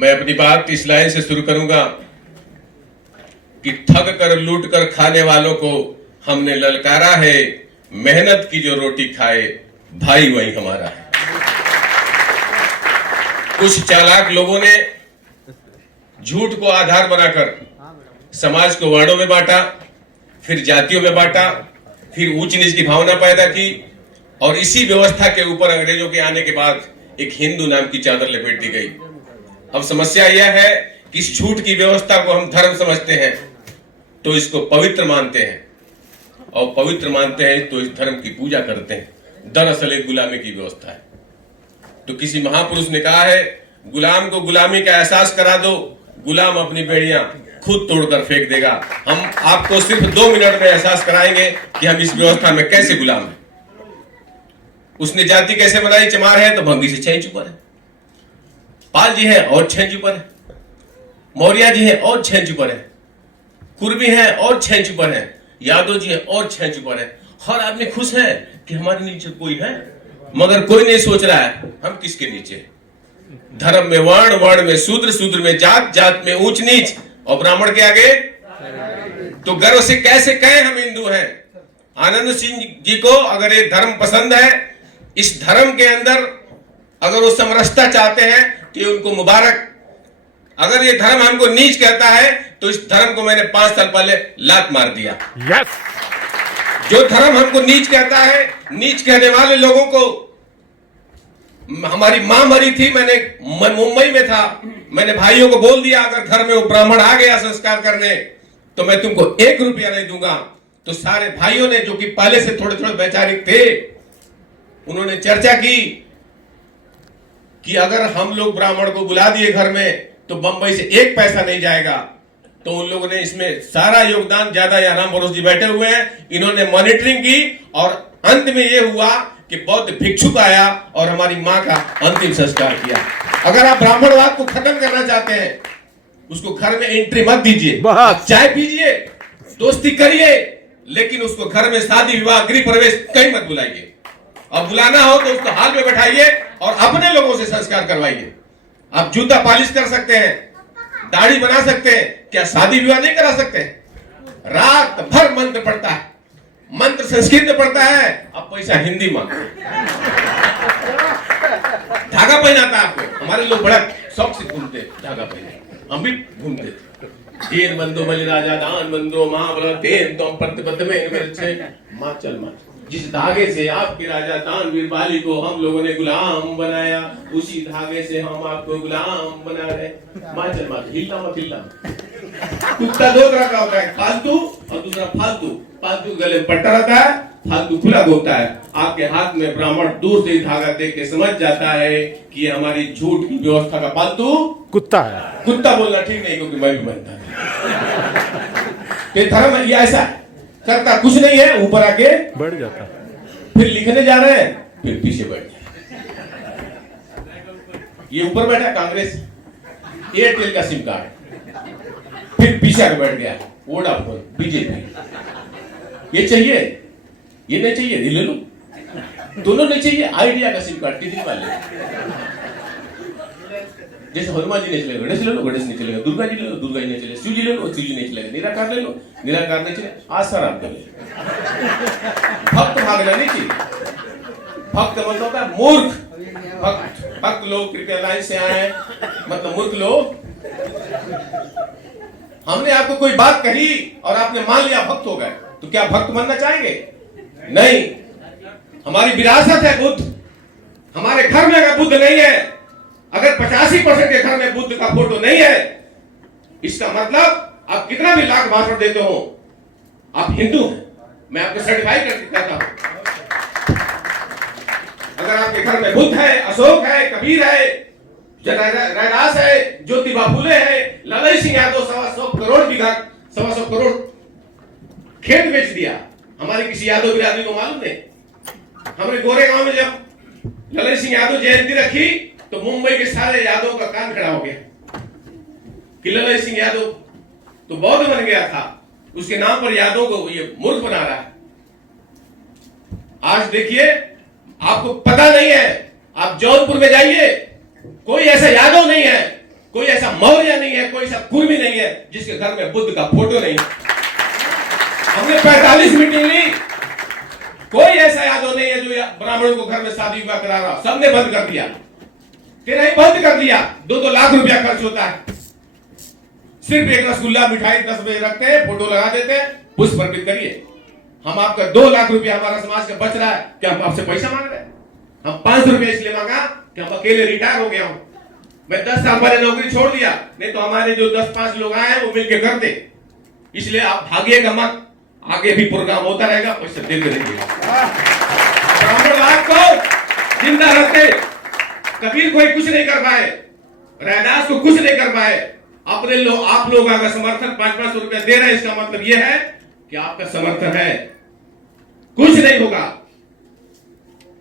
मैं अपनी बात इस लाइन से शुरू करूंगा कि ठग कर लूट कर खाने वालों को हमने ललकारा है, मेहनत की जो रोटी खाए भाई वही हमारा है। कुछ चालाक लोगों ने झूठ को आधार बनाकर समाज को वर्णों में बांटा, फिर जातियों में बांटा, फिर ऊंच नीच की भावना पैदा की और इसी व्यवस्था के ऊपर अंग्रेजों के आने के बाद एक हिंदू नाम की चादर लपेट दी गई। अब समस्या यह है कि इस झूठ की व्यवस्था को हम धर्म समझते हैं तो इसको पवित्र मानते हैं और पवित्र मानते हैं तो इस धर्म की पूजा करते हैं। दरअसल एक गुलामी की व्यवस्था है। तो किसी महापुरुष ने कहा है, गुलाम को गुलामी का एहसास करा दो, गुलाम अपनी बेड़ियां खुद तोड़कर फेंक देगा। हम आपको सिर्फ 2 मिनट में एहसास कराएंगे कि हम इस व्यवस्था में कैसे गुलाम हैं। उसने जाति कैसे बनाई? चमार है तो भंगी से 6 इंच ऊपर है, पाल जी है और 6 इंच ऊपर है, मौर्य जी है और 6 इंच ऊपर है, कुर्मी है और 6 इंच ऊपर है, यादव जी है और 6 इंच ऊपर है। हर आदमी खुश है कि हमारे नीचे कोई है, मगर कोई नहीं सोच रहा है हम किसके नीचे। धर्म में वर्ण, वर्ण में शूद्र, शूद्र में जात, जात में ऊंच नीच और ब्राह्मण के आगे तो गर्व से कैसे कहें हम हिंदू हैं। आनंद सिंह जी को अगर ये धर्म पसंद है, इस धर्म के अंदर अगर वो समरसता चाहते हैं तो उनको मुबारक। अगर ये धर्म हमको नीच कहता है तो इस धर्म को मैंने 5 साल पहले लात मार दिया। यस। जो धर्म हमको नीच कहता है, नीच कहने वाले लोगों को, हमारी मां मरी थी, मैं मुंबई में था, मैंने भाइयों को बोल दिया अगर घर में वो ब्राह्मण आ गया संस्कार करने तो मैं तुमको 1 रुपया नहीं दूंगा। तो सारे भाइयों ने, जो कि पहले से थोड़े थोड़े वैचारिक थे, उन्होंने चर्चा की कि अगर हम लोग ब्राह्मण को बुला दिए घर में तो बंबई से 1 पैसा नहीं जाएगा। तो उन लोगों ने इसमें सारा योगदान, ज्यादा या राम भरोस जी बैठे हुए हैं, इन्होंने मॉनिटरिंग की और अंत में यह हुआ कि बौद्ध भिक्षुक आया और हमारी मां का अंतिम संस्कार किया। अगर आप ब्राह्मणवाद को खत्म करना चाहते हैं, उसको घर में एंट्री मत दीजिए, चाय पीजिए, दोस्ती करिए, लेकिन उसको घर में शादी विवाह गृह प्रवेश कहीं मत बुलाइए। अब बुलाना हो तो उसको हाल में बैठाइए और अपने लोगों से संस्कार करवाइए। आप जूता पॉलिश कर सकते हैं, दाढ़ी बना सकते हैं, क्या शादी विवाह नहीं करा सकते? रात भर मंत्र पढ़ता है, मंत्र संस्कृत में पढ़ता है, अब पैसा हिंदी मांगते हैं। धागा पहनाता है आपको, हमारे लोग बड़ा शौक से घूमते धागा पहने, हम भी घूमते। तीन बंदो बलि राजा दान बंदो महाबल तेन तुम प्रतिपद में मां चल मां। जिस धागे से आपके राजा दानवीर बाली को हम लोगों ने गुलाम बनाया, उसी धागे से हम आपको गुलाम बना रहे। मां चल मां, हिलना मत हिलना। कुत्ता 2 तरह का होता है, फालतू और दूसरा फालतू। फालतू गले में पट्टा रहता है, फालतू खुला होता है। आपके हाथ में ब्राह्मण दूर से धागा देख के समझ जाता है कि ये हमारी झूठ की व्यवस्था का पालतू कुत्ता है। कुत्ता बोलना ठीक नहीं, क्योंकि मैं भी बनता है। धर्म ये ऐसा करता कुछ नहीं है, ऊपर आके बढ़ जाता, फिर लिखने जा रहे हैं, फिर पीछे बैठ जाए। ये ऊपर बैठा कांग्रेस, एयरटेल का सिम कार्ड, फिर पीछे आके बैठ गया वोडाफोन, बीजेपी। ये चाहिए, ये नहीं चाहिए, ये ले लो। दोनों नहीं चाहिए, आइडिया का सिम कार्ड, कितनी वाले। जैसे हनुमान जी नहीं चलेगा, गणेश ले लो, गणेश नहीं चलेगा, दुर्गा जी ले लो, दुर्गा जी नहीं चलेगा, शिव जी ले लो, शिव जी नहीं चलेगा, निराकार ले लो, निराकार नहीं चलेगा, आसाराम कर ले। भक्त भागना नहीं चाहिए। भक्त मतलब होता है मूर्ख। भक्त लोग कृपया लाइन से आए, मतलब मूर्ख लोग। हमने आपको कोई बात कही और आपने मान लिया, भक्त हो गए, तो क्या भक्त बनना चाहेंगे? नहीं। हमारी विरासत है बुद्ध। हमारे घर में अगर बुद्ध नहीं है, अगर 85% के घर में बुद्ध का फोटो नहीं है, इसका मतलब आप कितना भी लाख भाषण देते हो, आप हिंदू हैं। मैं आपको सर्टिफाई करके कहता हूं। अगर आपके घर में बुद्ध है, अशोक है, कबीर है, रैदास है, ज्योतिबा फुले है, लाला सिंह यादव 125 करोड़ बीघा, 125 करोड़ खेत बेच दिया। हमारे किसी यादव बिरादरी को मालूम नहीं। हमने गोरेगांव में जब लाला सिंह यादव जयंती रखी तो मुंबई के सारे यादव का कान खड़ा हो गया कि लाला सिंह यादव तो बौद्ध बन गया था, उसके नाम पर यादव को ये मूर्ख बना रहा है। आज देखिए, आपको पता नहीं है, आप जौनपुर में जाइए, कोई ऐसा यादव नहीं है, कोई सा मौर्य नहीं है, कोई सा कुर्मी नहीं है जिसके घर में बुद्ध का फोटो नहीं है। हमने 45 मीटिंग ली, कोई ऐसा यादव नहीं है जो ब्राह्मणों को घर में शादी विवाह करा रहा, सबने बंद कर दिया। तेरा ही बंद कर दिया। 2-2 लाख रुपया खर्च होता है, सिर्फ एक रसगुल्ला मिठाई 10 बजे रखते हैं, फोटो लगा देते हैं, पुष्प अर्पित करिए। हम आपका 2 लाख रुपया हमारा समाज का बच रहा है, क्या हम आपसे पैसा मांग रहे हैं? हम 500 रुपया इसलिए मांगा कि हम अकेले रिटायर हो गया हूं, मैं 10 साल पहले नौकरी छोड़ दिया, नहीं तो हमारे जो 10-5 लोग आए हैं वो मिलके करते। इसलिए आप भागिएगा मत, आगे भी प्रोग्राम होता रहेगा, पैसे देते रहिएगा। ब्राह्मणवाद को जिंदा रखते। कबीर कोई कुछ नहीं कर पाए, रैदास को कुछ नहीं कर पाए, अपने लोग, आप लोग अगर समर्थन 500 रुपया दे रहे हैं, इसका मतलब यह है कि आपका समर्थन है। कुछ नहीं होगा।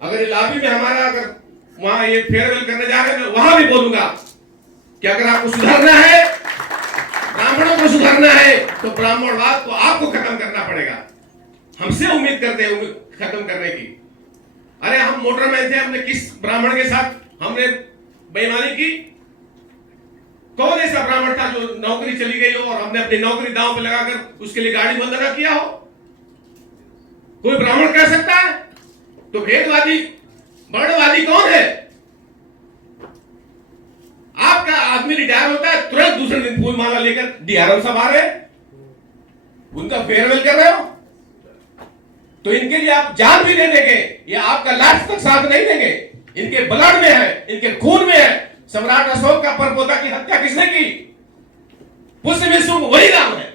अगर इलाहाबाद में हमारा अगर वहां ये फेयरवेल करने जा रहे हैं, मैं वहां भी बोलूंगा कि अगर आपको सुधारना है, ब्राह्मणों को सुधारना है, तो ब्राह्मणवाद को आपको खत्म करना पड़ेगा। हमसे उम्मीद करते हैं खत्म करने की। अरे हम मोटरमैन थे, हमने किस ब्राह्मण के साथ हमने बेईमानी की? कौन ऐसा ब्राह्मण था जो नौकरी चली गई हो और हमने अपनी नौकरी दांव पे लगाकर उसके लिए गाड़ी बंद न किया हो? कोई ब्राह्मण कह सकता है? तो भेदवादी वर्णवादी कौन है? आपका आदमी रिटायर होता है, तुरंत दूसरे दिन फूल माला लेकर डीआरएम साहब आ रहे, उनका फेयरवेल कर रहे हो, तो इनके लिए आप जान भी दे देंगे, ये आपका लास्ट तक साथ नहीं देंगे। इनके ब्लड में है, इनके खून में है। सम्राट अशोक का परपोता की हत्या किसने की? पुष्य में शुभ वही राम है।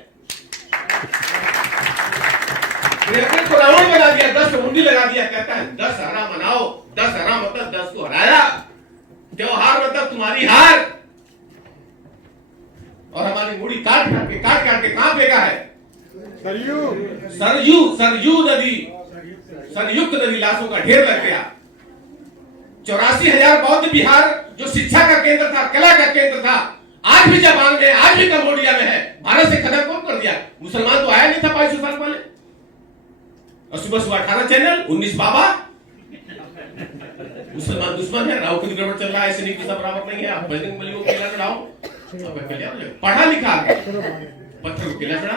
को रावण बना दिया, 10 मुंडी लगा दिया, कहता है 10 हरा मनाओ। 10 हरा मतलब 10 को हराया, त्योहार मतलब तुम्हारी हार। और हमारी मुड़ी काट काट के कहां फेंका है? सरयू नदी, संयुक्त नदी, लाशों का ढेर लग गया। 84,000 बौद्ध बिहार जो शिक्षा का केंद्र था, कला का केंद्र था, आज भी जापान में, आज भी कंबोडिया में है। भारत से खत्म कौन कर दिया? मुसलमान तो आया नहीं था 500 साल पहले। और सुबह 18 चैनल, 19 बाबा। मुसलमान दुश्मन है, राव की गड़बड़ चल रहा है, ऐसे नहीं, किसा बराबर नहीं है। आप बजरंग बली को केला चढ़ाओ, पढ़ा लिखा पत्थर को केला चढ़ा।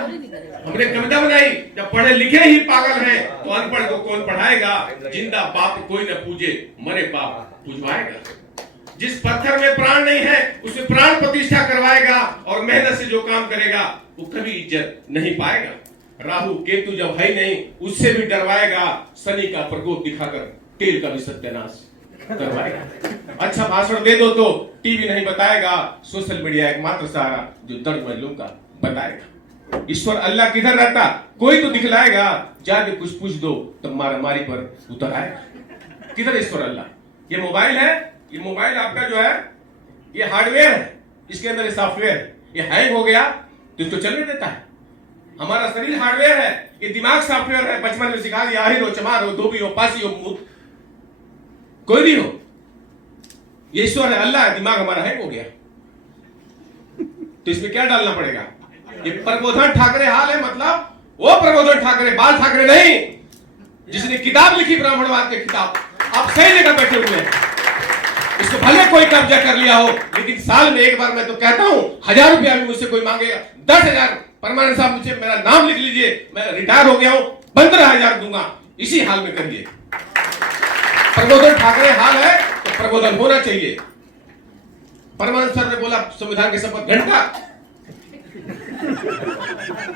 हमने कविता बनाई, जब पढ़े लिखे ही पागल हैं तो अनपढ़ को कौन पढ़ाएगा? जिंदा पाप कोई न पूजे, मरे पाप पूजवाएगा। जिस पत्थर में प्राण नहीं है उसे प्राण प्रतिष्ठा करवाएगा, और मेहनत से जो काम करेगा वो कभी इज्जत नहीं पाएगा। राहु केतु जब है नहीं उससे भी डरवाएगा, शनि का प्रकोप दिखाकर तेल का भी सत्यानाश करवाएगा। अच्छा भाषण दे दो तो टीवी नहीं बताएगा, सोशल मीडिया एकमात्र सहारा जो दर्द मजलूम का बताएगा। ईश्वर अल्लाह किधर रहता? कोई तो दिखलाएगा, जाके कुछ पूछ दो तो मारामारी पर उतर आएगा। किधर ईश्वर अल्लाह? ये मोबाइल है, ये मोबाइल आपका जो है ये हार्डवेयर है, इसके अंदर सॉफ्टवेयर, ये हैंग हो गया तो इसको चलने देता है। हमारा शरीर हार्डवेयर है, ये दिमाग सॉफ्टवेयर है। बचपन में सिखा दिया, आहिर हो, चमार हो, धोबी हो, पासी हो, मूत कोई नहीं हो, ये ईश्वर है, अल्लाह है। दिमाग हमारा हैंग हो गया तो इसमें क्या डालना पड़ेगा? ये प्रबोधन ठाकरे हाल है, मतलब वो प्रबोधन ठाकरे, बाल ठाकरे नहीं, जिसने किताब लिखी ब्राह्मणवाद की किताब। आप सही जगह बैठे हुए हैं। इसको भले कोई कब्जा कर लिया हो, लेकिन साल में एक बार मैं तो कहता हूं 1000 रुपया भी मुझसे कोई मांगेगा, 10,000 परमानंद साहब मुझे मेरा नाम लिख लीजिए, मैं रिटायर हो गया हूं, 15,000 दूंगा, इसी हाल में करिए। प्रबोधन ठाकरे हाल है तो प्रबोधन होना चाहिए। परमानंद सर ने बोला संविधान के शपथ घंटा,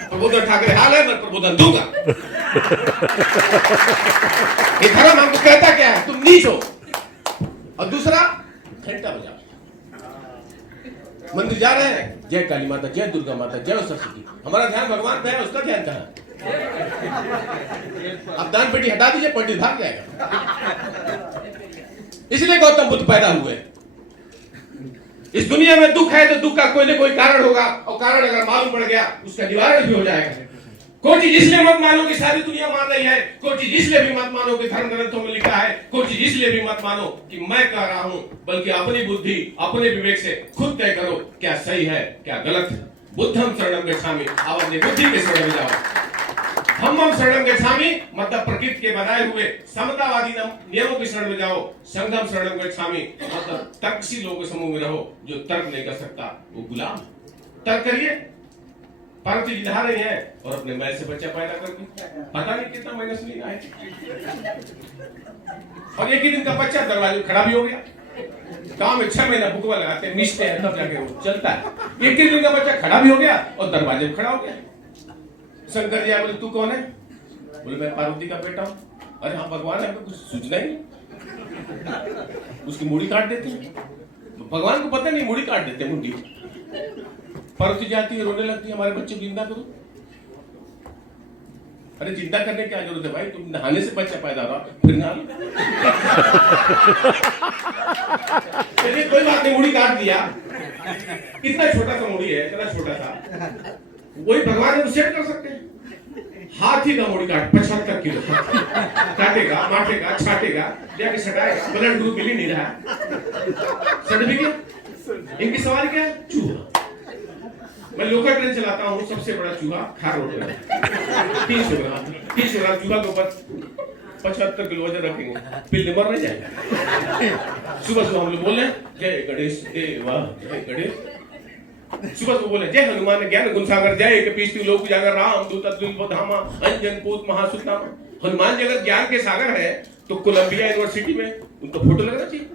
प्रबोधन ठाकरे हाल है, मैं प्रबोधन दूंगा। ये धर्म हमको कहता क्या है? तुम नीच हो। और दूसरा, घंटा बजा। मंदिर जा रहे हैं, जय काली माता, जय दुर्गा माता, जय सरस्वती। हमारा ध्यान भगवान पे है, उसका ध्यान कहां? अब दान पेटी हटा दीजिए, पंडित भाग जाएगा। इसलिए गौतम बुद्ध पैदा हुए। इस दुनिया में दुख है तो दुख का कोई ना कोई कारण होगा, और कारण अगर मालूम पड़ गया उसका निवारण भी हो जाएगा। कोई चीज इसलिए मत मानो कि सारी दुनिया मान रही है, कोई चीज इसलिए भी मत मानो कि धर्म ग्रंथों में लिखा है, कोई चीज इसलिए भी मत मानो कि मैं कह रहा हूं, बल्कि अपनी बुद्धि, अपने विवेक से खुद तय करो क्या सही है क्या गलत है। बुद्धम शरणम गच्छामि, आप अपनी बुद्धि के शरण में जाओ। हम शरणम गच्छामि मतलब प्रकृति के बनाए हुए समतावादी नियमों की शरण में जाओ। संगम शरणम गच्छामि मतलब तर्कशील लोगों के समूह में रहो। जो तर्क नहीं कर सकता वो गुलाम। तर्क करिए। पार्वती जी नहा रही है और अपने मैल से बच्चा पैदा करके पता नहीं कितना महीना से नहीं आए, और एक ही दिन का बच्चा दरवाजे खड़ा भी हो गया। गांव में 6 महीना भुकवा लगाते हैं, मिचते हैं, तब जाके वो चलता है। एक ही दिन का बच्चा खड़ा भी हो गया और दरवाजे में खड़ा हो गया। शंकर जी बोले तू कौन है? बोले मैं पार्वती का बेटा हूं। अरे हाँ भगवान, हमको कुछ सूझना ही नहीं। उसकी मुड़ी काट देते हैं। तो भगवान को पता नहीं, मुड़ी काट देते हैं मुंडी। पार्वती जाती है, रोने लगती है, हमारे बच्चे को जिंदा करो। अरे जिंदा करने की क्या जरूरत है भाई? तुम नहाने से बच्चा पैदा हो रहा, फिर नहा लो। चलिए कोई बात नहीं, मुड़ी काट दिया। कितना छोटा सा मुड़ी है, इतना छोटा सा, वही भगवान को सेट कर सकते हैं। हाथी का मुड़ी काट 75 किलो काटेगा, माटेगा, छाटेगा, जाके सटाएगा, ब्लड ग्रुप मिल ही नहीं रहा है। सर्टिफिकेट। इनकी सवाल क्या है? चूहा। मैं लोकल ट्रेन चलाता हूँ, सबसे बड़ा चूहा खार रोड में 300 ग्राम चूहा के ऊपर 75 किलो वजन रखेंगे, पिल्ले मर नहीं जाएगा। सुबह सुबह हम लोग बोले जय गणेश देवा, जय गणेश। सुबह सुबह बोले जय हनुमान ज्ञान गुण सागर, जय कपीश लोक जागर राम दूत अतुल्य धामा अंजन पूत महासुतनामा। हनुमान जी अगर ज्ञान के सागर है तो कोलंबिया यूनिवर्सिटी में उनका फोटो लगना चाहिए।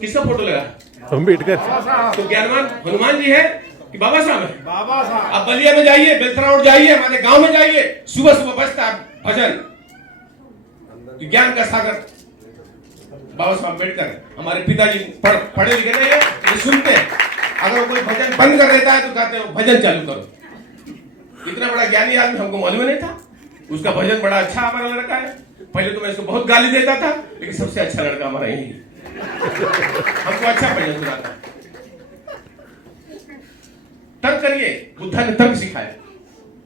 किसका फोटो लगा? अम्बेडकर। तो ज्ञानवान हनुमान जी है कि बाबा साहब है? बाबा साहब। अब बलिया में जाइए, बेलथरा रोड जाइए, हमारे गांव में जाइए, सुबह सुबह बजता है भजन, ज्ञान का सागर बाबा साहब अम्बेडकर। हमारे पिताजी पढ़े लिखे नहीं है, ये सुनते हैं। अगर कोई भजन बंद कर देता है तो कहते हैं भजन चालू करो। इतना बड़ा ज्ञानी आदमी हमको मालूम नहीं था। उसका भजन बड़ा अच्छा हमारा लड़का है। पहले तो मैं इसको बहुत गाली देता था, लेकिन सबसे अच्छा लड़का हमारा यही है। हमको अच्छा भजन सुनाता है। तर्क करिए। बुद्धा ने तर्क सिखाया।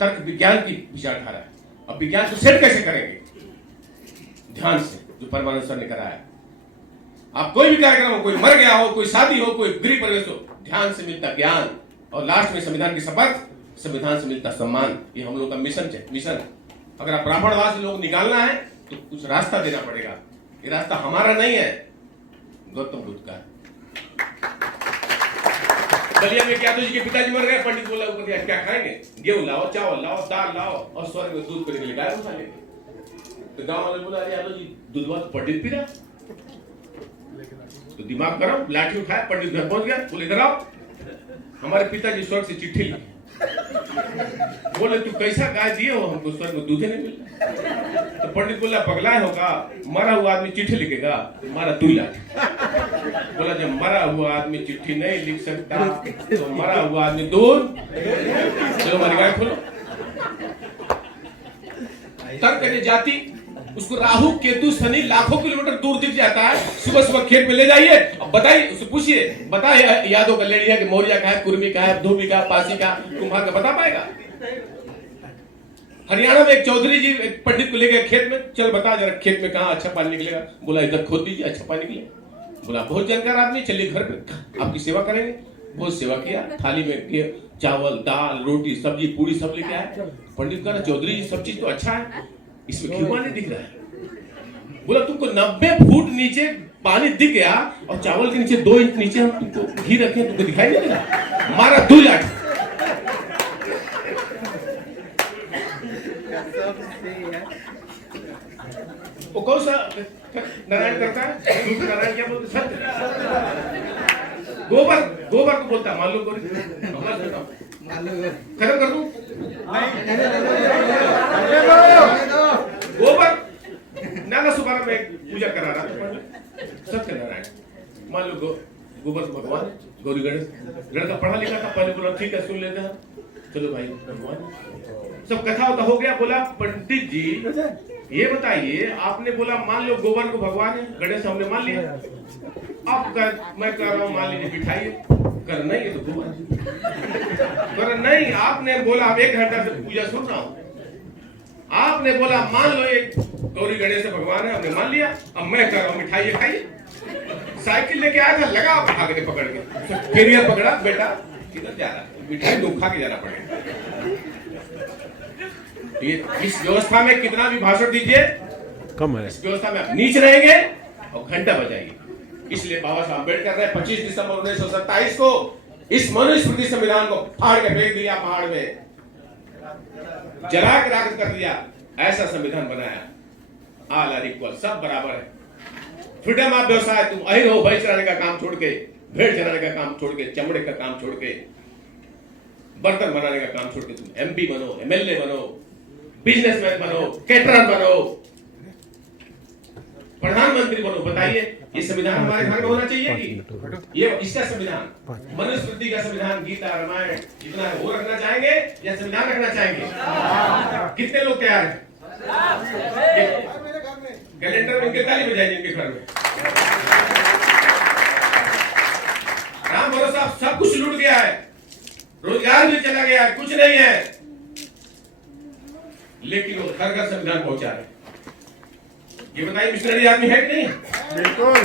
तर्क विज्ञान की विचारधारा है। अब विज्ञान को सेट कैसे करेंगे? ध्यान से, जो परमानंद सर ने कराया। आप कोई भी कार्यक्रम हो, कोई मर गया हो, कोई शादी हो, कोई गृह प्रवेश हो, ध्यान से मिलता ज्ञान, और लास्ट में संविधान की शपथ, संविधान से मिलता सम्मान। ये हम लोग का मिशन है। अगर आप ब्राह्मणवाद से लोग निकालना है तो कुछ रास्ता देना पड़ेगा। ये रास्ता हमारा नहीं है, गौतम बुद्ध का है। बलिया में यादव जी के पिताजी मर गए, पंडित बोला ऊपर क्या खाएंगे? गेहूं लाओ, चावल लाओ, दाल लाओ, और स्वर्ग में दूध पीने के लिए गाय उठा लेंगे। तो गांव वाले बोला यादव जी दूधवा तो पंडित पी रहा। तो दिमाग करो, लाठी उठाया, पंडित घर पहुंच गया, बोले इधर आओ। हमारे पिताजी स्वर्ग से चिट्ठी लिखी। बोले तू कैसा गाय दिए हो, हमको स्वर्ग में दूध ही नहीं मिला। तो पंडित बोला पगलाए होगा, मरा हुआ आदमी चिट्ठी लिखेगा? मारा तू लाठी। बोला जब मरा हुआ आदमी चिट्ठी नहीं लिख सकता तो मरा हुआ आदमी दूध। चलो हमारी गाय खोलो। तर्क करने जाती, उसको राहु केतु शनि लाखों किलोमीटर दूर दिख जाता है। सुबह सुबह खेत में ले जाइए, अब बताइए, उससे पूछिए, बताइए यादव का लेडी है कि मौर्य का है, कुर्मी का है, धोबी का, पासी का, कुम्हार का, बता पाएगा? हरियाणा में एक चौधरी जी एक पंडित को ले गए खेत में, चल बता जरा खेत में कहाँ अच्छा पानी निकलेगा। बोला इधर खोद दीजिए, अच्छा पानी निकले। बोला बहुत जानकार आदमी, चलिए घर पे आपकी सेवा करेंगे। बहुत सेवा किया, थाली में चावल, दाल, रोटी, सब्जी, पूरी सब लेके आए। पंडित कहा चौधरी जी सब चीज तो अच्छा है, इसमें घी नहीं दिख रहा है। बोला तुमको 90 फुट नीचे पानी दिख गया और चावल के नीचे 2 इंच नीचे हम तुमको घी रखे, तुमको दिखाई नहीं देगा? मारा 2 लाठी। वो कौन सा नारायण करता है? नारायण क्या बोलते? गोबर को बोलता है। मान लो खत्म कर दूं? गोबर नागा सुबारा में पूजा करा रहा सत्यनारायण। मान लो गोबर से भगवान गौरी गणेश। लड़का पढ़ा लिखा था, पहले बोला ठीक है सुन लेते हैं, चलो भाई भगवान। सब कथा होता हो गया। बोला पंडित जी ये बताइए, आपने बोला मान लो गोबर को भगवान है, गणेश हमने मान लिया, आप मैं कह रहा हूँ मान लीजिए बिठाइए, कर नहीं है तो गोबर कर नहीं। आपने बोला अब 1 घंटा से पूजा सुन रहा हूँ, आपने बोला मान लो ये गौरी गणेश भगवान है, हमने मान लिया, अब मैं कह रहा हूँ मिठाइए खाइए। साइकिल लेके आया था, लगा भागने पकड़ के, कैरियर पकड़ा, बेटा किधर जा रहा है, मिठाई तो खा के जाना पड़ेगा। ये इस व्यवस्था में कितना भी भाषण दीजिए कम है। इस व्यवस्था में आप नीच रहेंगे और घंटा बजाएंगे। इसलिए बाबा साहब अम्बेडकर ने 25 दिसंबर 1927 को इस मनुस्मृति संविधान को फाड़ के फेंक दिया, पहाड़ में जला के राख कर दिया। ऐसा संविधान बनाया, ऑल आर इक्वल, सब बराबर है। फ्रीडम ऑफ व्यवसाय, तुम अहिर हो, भैंस चराने का काम छोड़ के, भेड़ चराने का काम छोड़ के, चमड़े का काम छोड़ के, बर्तन बनाने का काम छोड़ के तुम एमपी बनो, एमएलए बनो, बिजनेसमैन बनो, कैटरर बनो, प्रधानमंत्री बनो। बताइए ये संविधान हमारे घर में होना चाहिए कि ये इसका संविधान, मनुस्मृति का संविधान, गीता रामायण जितना है वो रखना चाहेंगे या संविधान रखना चाहेंगे? कितने लोग तैयार हैं? कैलेंडर में ताली बजाइए इनके घर में। राम भरोसा सब कुछ लूट गया है, रोजगार भी चला गया है, कुछ नहीं है, लेकिन वो घर घर संविधान पहुंचा रहे। ये बताइए मिशनरी आदमी है कि नहीं? बिल्कुल।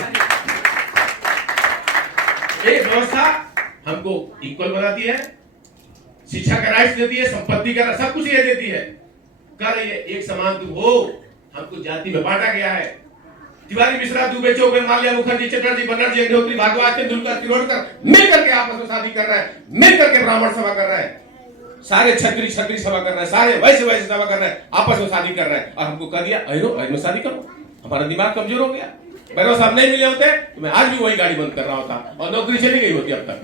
एक व्यवस्था हमको इक्वल बनाती है, शिक्षा का राइट्स देती है, संपत्ति का सब कुछ ये देती है। कर ये एक समान तुम हो, हमको जाति में बांटा गया है। तिवारी, मिश्रा, दुबे, चौबे, माल्या, मुखर्जी, चटर्जी, बनर्जी, अग्निहोत्री, भारद्वाज, तेंदुलकर, तिरोडकर मिल करके आपस में शादी कर रहे हैं, मिल करके ब्राह्मण सभा कर रहे हैं, सारे छत्री सभा कर रहे हैं, सारे वैश्य सभा कर रहे हैं, आपस में शादी कर रहे हैं। और हमको कह दिया अहिरो शादी करो। हमारा दिमाग कमजोर हो गया। भैरव साहब नहीं मिले होते तो मैं आज भी वही गाड़ी बंद कर रहा होता और नौकरी चली गई होती अब तक।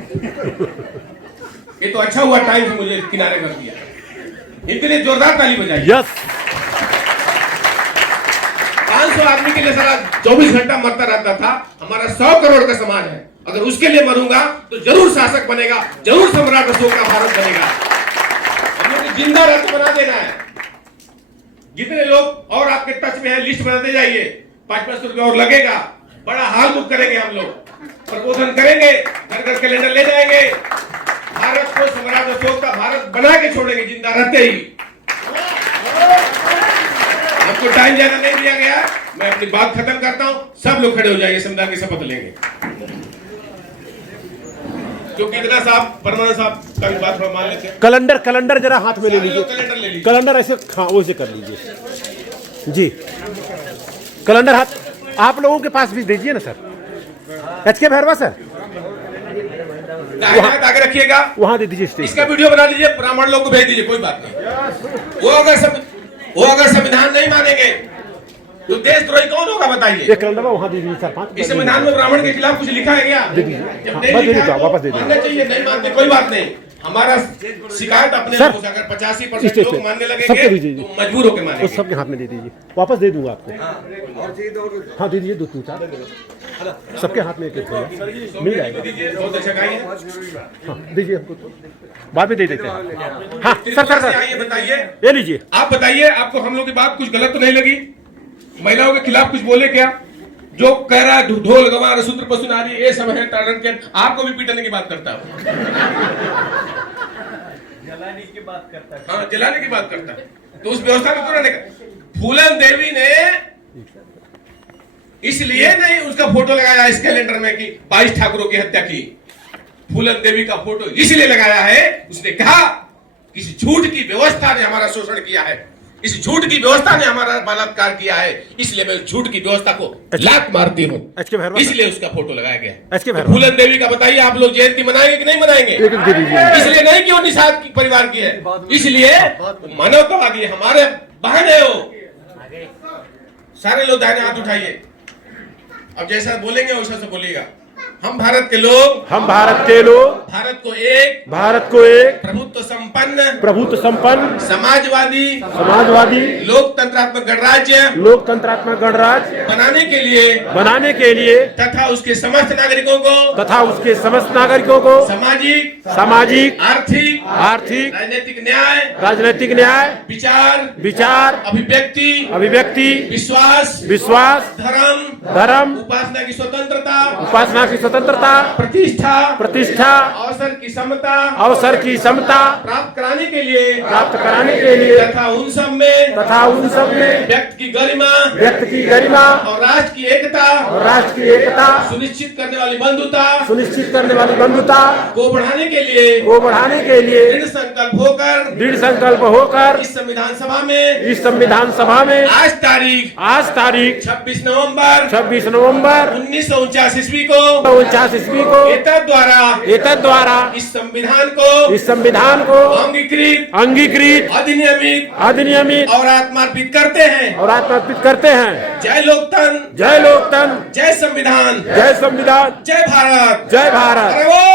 ये तो अच्छा हुआ टाइम से मुझे किनारे कर दिया। इनके लिए जोरदार ताली बजाइए। यस। 500 आदमी के लिए सारा 24 घंटा मरता रहता था। हमारा 100 करोड़ का समाज है, अगर उसके लिए मरूंगा तो जरूर शासक बनेगा, जरूर सम्राट अशोक का भारत बनेगा। हम लोग जिंदा रहते बना देना है। जितने लोग और आपके टच में है लिस्ट बनाते जाइए, 5-5 रुपए और लगेगा। बड़ा हाल बुक करेंगे हम लोग, प्रबोधन करेंगे, घर घर कैलेंडर ले जाएंगे, भारत को सम्राट अशोक का भारत बना के छोड़ेंगे जिंदा रहते ही। हमको टाइम ज्यादा नहीं दिया गया, मैं अपनी बात खत्म करता हूं। सब लोग खड़े हो जाएंगे, संविधान की शपथ लेंगे। क्योंकि इतना साहब परमानंद साहब का भी बात मान लेते हैं। कैलेंडर जरा हाथ में ले लीजिए। कैलेंडर ले लीजिए। कैलेंडर ऐसे वैसे कर लीजिए जी। कैलेंडर हाथ आप लोगों के पास भी दीजिए ना सर। एचके भैरवा सर आगे रखिएगा, वहां दे दीजिए स्टेज। इसका वीडियो बना लीजिए, ब्राह्मण लोग को भेज दीजिए, कोई बात नहीं। वो अगर संविधान नहीं मानेंगे तो देशद्रोही कौन होगा बताइए? एक कैलेंडर वहां दे दीजिए सर। 5 इस संविधान में ब्राह्मण के खिलाफ कुछ लिखा है क्या? दे दीजिए। जब नहीं लिखा है वापस दे मानना चाहिए, नहीं मानते कोई बात नहीं। हमारा शिकायत अपने लोगों से, अगर 85% लोग मानने लगेंगे तो मजबूर होकर मानेंगे। तो सबके हाथ में दे दीजिए, वापस दे दूंगा आपको। हाँ दे दीजिए 2-3-4 सबके हाथ में एक मिल जाएगा। बहुत अच्छा गाइए। हाँ दीजिए हमको, तो बाद में दे देते हैं। हाँ सर आइए बताइए, ये लीजिए। आप बताइए, आपको हम लोग की बात कुछ गलत तो नहीं लगी? महिलाओं के खिलाफ कुछ बोले क्या? जो कह रहा है ढोल गवार सूत्र पशु नारी ये सब है टारण के, आपको भी पीटने की बात करता है, जलाने की बात करता है। हाँ जलाने की बात करता है। तो उस व्यवस्था में तो रहने का। फूलन देवी ने इसलिए नहीं उसका फोटो लगाया इस कैलेंडर में कि 22 ठाकुरों की हत्या की। फूलन देवी का फोटो इसलिए लगाया है, उसने कहा किसी झूठ की व्यवस्था ने हमारा शोषण किया है, इस झूठ की व्यवस्था ने हमारा बलात्कार किया है, इसलिए मैं झूठ की व्यवस्था को लात मारती हूँ, इसलिए उसका फोटो लगाया गया। तो फूलन देवी का बताइए, आप लोग जयंती मनाएंगे कि नहीं मनाएंगे? इसलिए नहीं कि वो निषाद की परिवार की है, इसलिए मानवतावादी हमारे बहन है वो। सारे लोग दाहिने हाथ उठाइए। अब जैसा बोलेंगे वैसा से बोलिएगा। हम भारत के लोग, भारत को एक प्रभुत्व संपन्न समाजवादी लोकतंत्रात्मक गणराज्य बनाने के लिए तथा उसके समस्त नागरिकों को सामाजिक आर्थिक राजनीतिक न्याय विचार अभिव्यक्ति विश्वास धर्म उपासना की स्वतंत्रता प्रतिष्ठा अवसर की समता प्राप्त कराने के लिए तथा उन सब में व्यक्ति की गरिमा और राष्ट्र की एकता सुनिश्चित करने वाली बंधुता को बढ़ाने के लिए दृढ़ दृढ़ संकल्प होकर इस संविधान सभा में आज तारीख 26 नवंबर 1949 ईस्वी को एतद द्वारा इस संविधान को अंगीकृत अधिनियमित और आत्मार्पित करते हैं। जय लोकतंत्र, जय संविधान, जय भारत। अरे वो